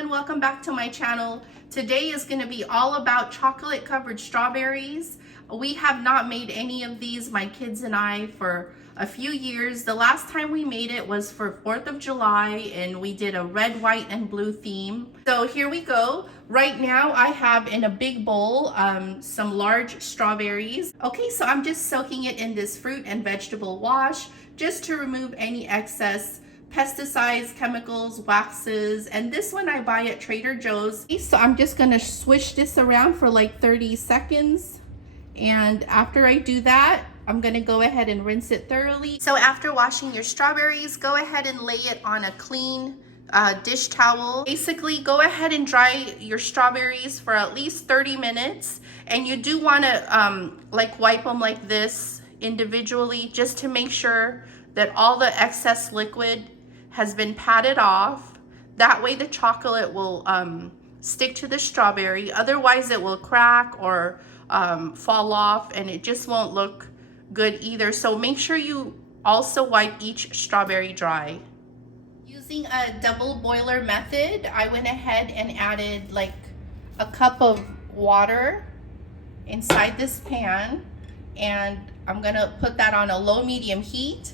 everyone, welcome back to my channel. Today is going to be all about chocolate covered strawberries. We have not made any of these, my kids and I, for a few years. The last time we made it was for 4th of July and we did a red, white, and blue theme. So here we go. Right now I have in a big bowl some large strawberries. Okay, so I'm just soaking it in this fruit and vegetable wash just to remove any excess pesticides, chemicals, waxes, and this one I buy at Trader Joe's. So I'm just gonna swish this around for like 30 seconds. And after I do that, I'm gonna go ahead and rinse it thoroughly. So after washing your strawberries, go ahead and lay it on a clean dish towel. Basically, go ahead and dry your strawberries for at least 30 minutes. And you do wanna like wipe them like this individually just to make sure that all the excess liquid has been patted off. That way the chocolate will stick to the strawberry. Otherwise it will crack or fall off and it just won't look good either. So make sure you also wipe each strawberry dry. Using a double boiler method, I went ahead and added like a cup of water inside this pan, and I'm gonna put that on a low medium heat.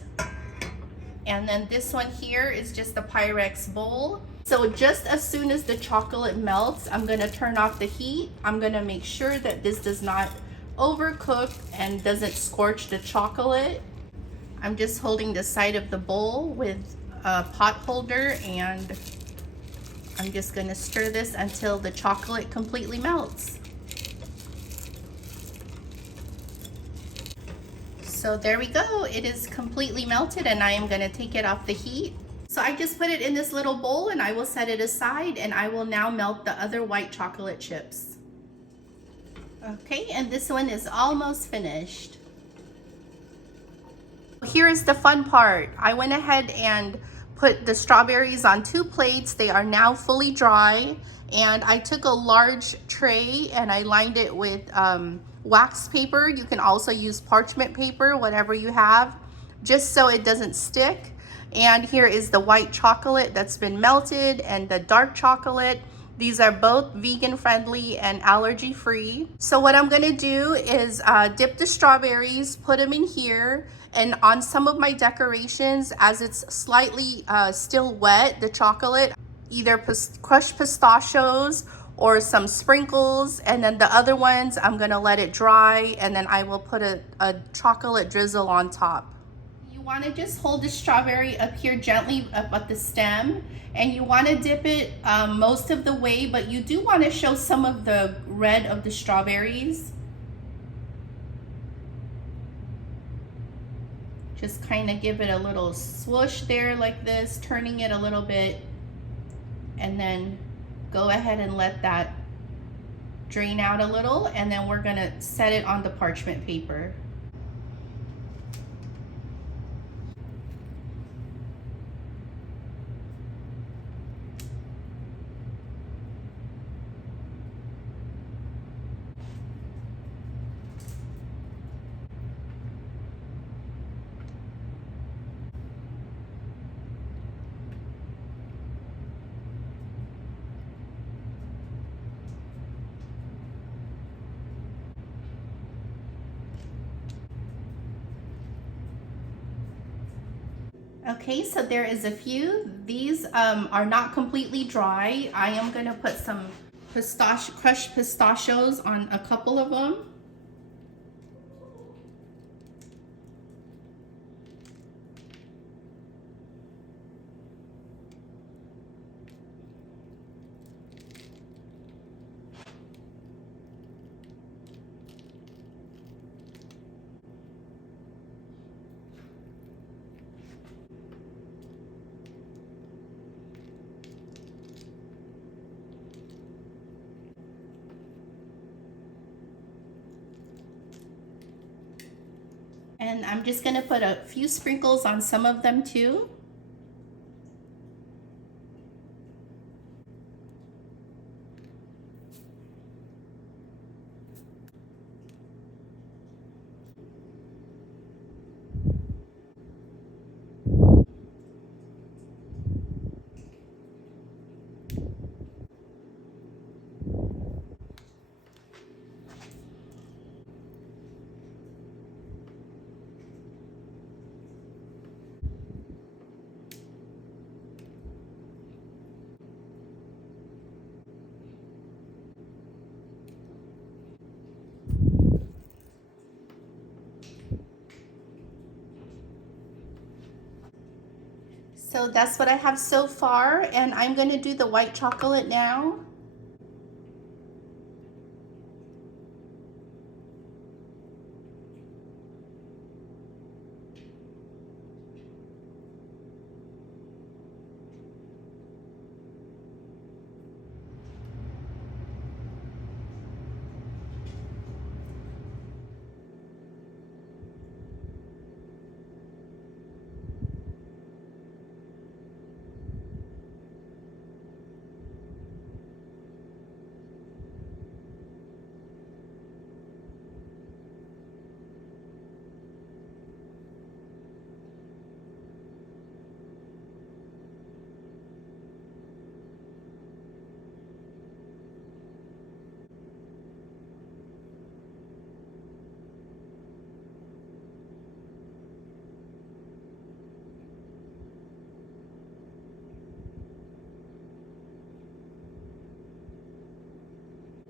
And then this one here is just the Pyrex bowl. So just as soon as the chocolate melts, I'm gonna turn off the heat. I'm gonna make sure that this does not overcook and doesn't scorch the chocolate. I'm just holding the side of the bowl with a pot holder, and I'm just gonna stir this until the chocolate completely melts. So there we go, it is completely melted and I am gonna take it off the heat. So I just put it in this little bowl and I will set it aside, and I will now melt the other white chocolate chips. Okay, and this one is almost finished. Here is the fun part. I went ahead and put the strawberries on 2 plates. They are now fully dry, and I took a large tray and I lined it with wax paper. You can also use parchment paper, whatever you have, just so it doesn't stick. And here is the white chocolate that's been melted and the dark chocolate. These are both vegan friendly and allergy free. So what I'm gonna do is dip the strawberries, put them in here, and on some of my decorations, as it's slightly still wet, the chocolate, either crushed pistachios or some sprinkles, and then the other ones I'm gonna let it dry, and then I will put a chocolate drizzle on top. You wanna just hold the strawberry up here gently up at the stem, and you wanna dip it most of the way, but you do wanna show some of the red of the strawberries. Just kind of give it a little swoosh there like this, turning it a little bit, and then go ahead and let that drain out a little, and then we're gonna set it on the parchment paper. Okay, so there is a few. These are not completely dry. I am gonna put some crushed pistachios on a couple of them. And I'm just gonna put a few sprinkles on some of them too. So that's what I have so far, and I'm going to do the white chocolate now.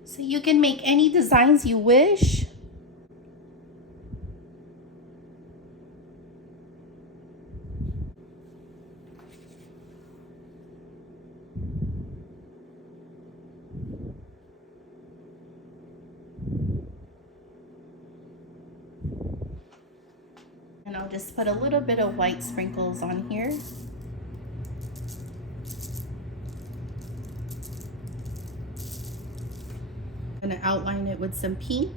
So you can make any designs you wish. And I'll just put a little bit of white sprinkles on here. I'm gonna outline it with some pink.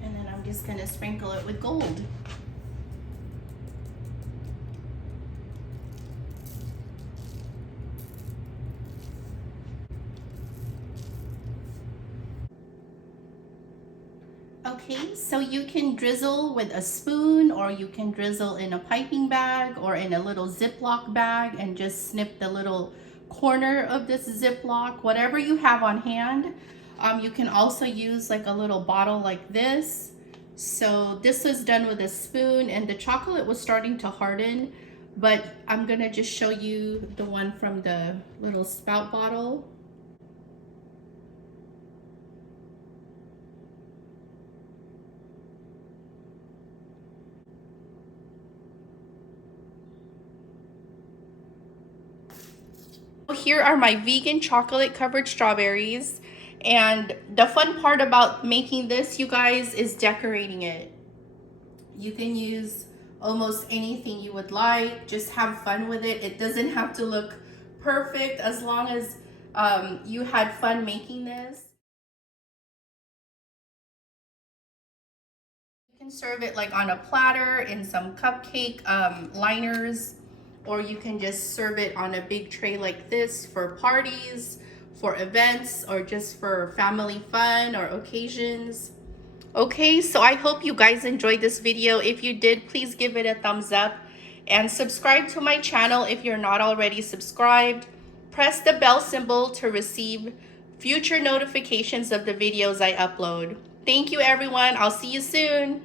And then I'm just gonna sprinkle it with gold. Okay, so you can drizzle with a spoon, or you can drizzle in a piping bag or in a little Ziploc bag and just snip the little corner of this Ziploc, whatever you have on hand. You can also use like a little bottle like this. So this was done with a spoon, and the chocolate was starting to harden, but I'm gonna just show you the one from the little spout bottle. Here are my vegan chocolate covered strawberries, and the fun part about making this, you guys, is decorating it. You can use almost anything you would like. Just have fun with it. It doesn't have to look perfect, as long as you had fun making this. You can serve it like on a platter in some cupcake liners, or you can just serve it on a big tray like this for parties, for events, or just for family fun or occasions. Okay, so I hope you guys enjoyed this video. If you did, please give it a thumbs up and subscribe to my channel if you're not already subscribed. Press the bell symbol to receive future notifications of the videos I upload. Thank you, everyone. I'll see you soon.